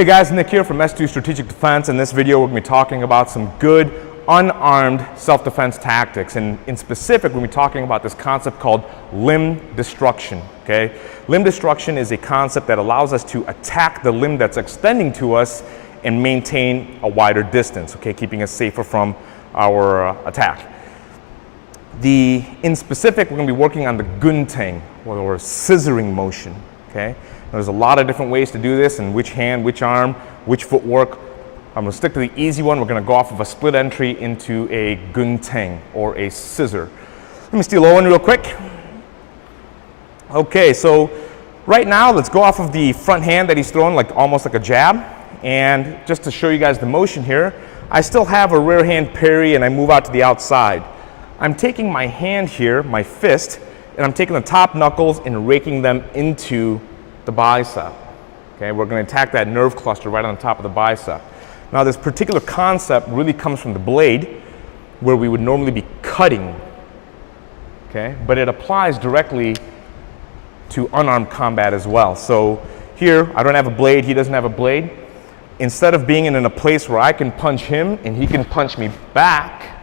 Hey guys, Nick here from S2 Strategic Defense. In this video, we're going to be talking about some good unarmed self-defense tactics. And in specific, we're going to be talking about this concept called limb destruction. Okay? Limb destruction is a concept that allows us to attack the limb that's extending to us and maintain a wider distance, okay, keeping us safer from our attack. In specific, we're going to be working on the Gunteng, or scissoring motion. Okay? There's a lot of different ways to do this, and which hand, which arm, which footwork. I'm going to stick to the easy one. We're going to go off of a split entry into a Gunteng, or a scissor. Let me steal one real quick. Okay, so right now, let's go off of the front hand that he's throwing, almost like a jab. And just to show you guys the motion here, I still have a rear hand parry, and I move out to the outside. I'm taking my hand here, my fist, and I'm taking the top knuckles and raking them into the bicep. Okay, we're going to attack that nerve cluster right on the top of the bicep. Now, this particular concept really comes from the blade, where we would normally be cutting. Okay, but it applies directly to unarmed combat as well. So here, I don't have a blade, he doesn't have a blade. Instead of being in a place where I can punch him and he can punch me back,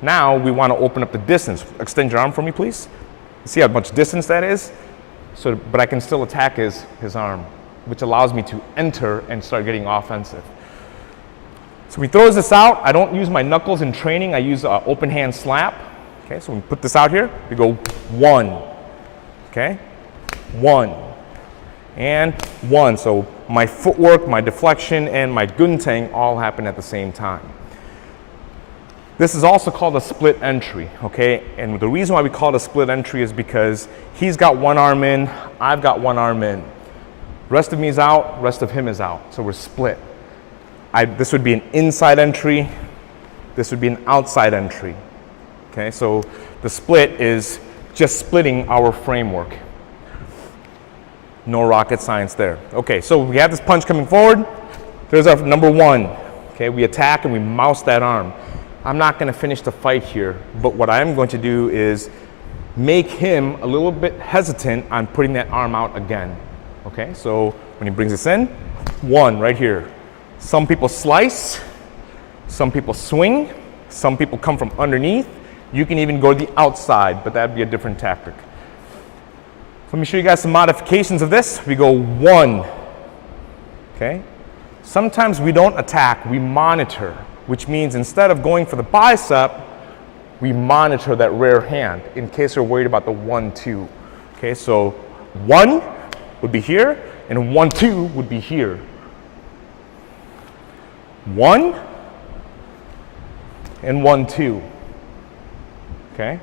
now we want to open up the distance. Extend your arm for me, please. See how much distance that is? But I can still attack his arm, which allows me to enter and start getting offensive. So when he throws this out, I don't use my knuckles in training. I use an open hand slap. Okay, so when we put this out here, we go 1. Okay, 1 and 1. So my footwork, my deflection, and my Gunteng all happen at the same time. This is also called a split entry, okay? And the reason why we call it a split entry is because he's got one arm in, I've got one arm in. Rest of me is out, rest of him is out, so we're split. This would be an inside entry, this would be an outside entry, okay? So the split is just splitting our framework. No rocket science there. Okay, so we have this punch coming forward. There's our number 1, okay? We attack and we mouse that arm. I'm not going to finish the fight here, but what I am going to do is make him a little bit hesitant on putting that arm out again. Okay, so when he brings this in, 1 right here. Some people slice, some people swing, some people come from underneath. You can even go to the outside, but that'd be a different tactic. Let me show you guys some modifications of this. We go 1, okay? Sometimes we don't attack, we monitor, which means instead of going for the bicep, we monitor that rear hand in case we're worried about the 1-2. Okay, so 1 would be here, and 1-2 would be here. 1 and 1-2. Okay?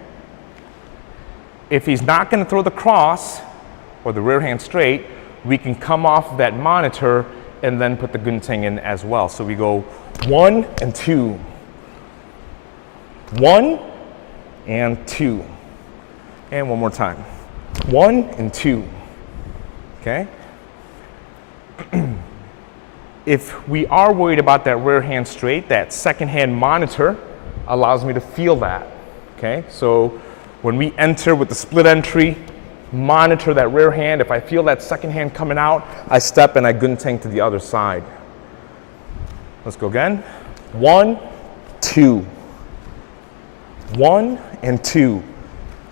If he's not going to throw the cross or the rear hand straight, we can come off that monitor and then put the Gunteng in as well. So we go 1 and 2. 1 and 2. And one more time. 1 and 2. Okay? If we are worried about that rear hand straight, that second hand monitor allows me to feel that. Okay? So when we enter with the split entry, monitor that rear hand. If I feel that second hand coming out, I step and I Gunteng to the other side. Let's go again. 1, 2. 1 and 2.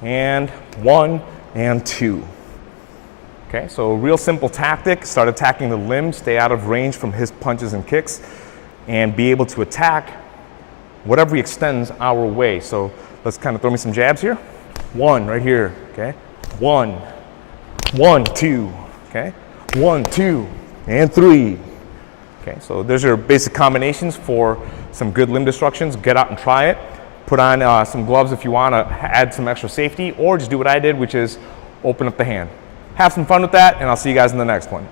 And 1 and 2. Okay, so real simple tactic. Start attacking the limb, stay out of range from his punches and kicks, and be able to attack whatever he extends our way. So let's kind of throw me some jabs here. 1 right here, okay? 1, 1, 2, okay? 1, 2, and 3. Okay, so there's your basic combinations for some good limb destructions. Get out and try it. Put on some gloves if you want to add some extra safety, or just do what I did, which is open up the hand. Have some fun with that, and I'll see you guys in the next one.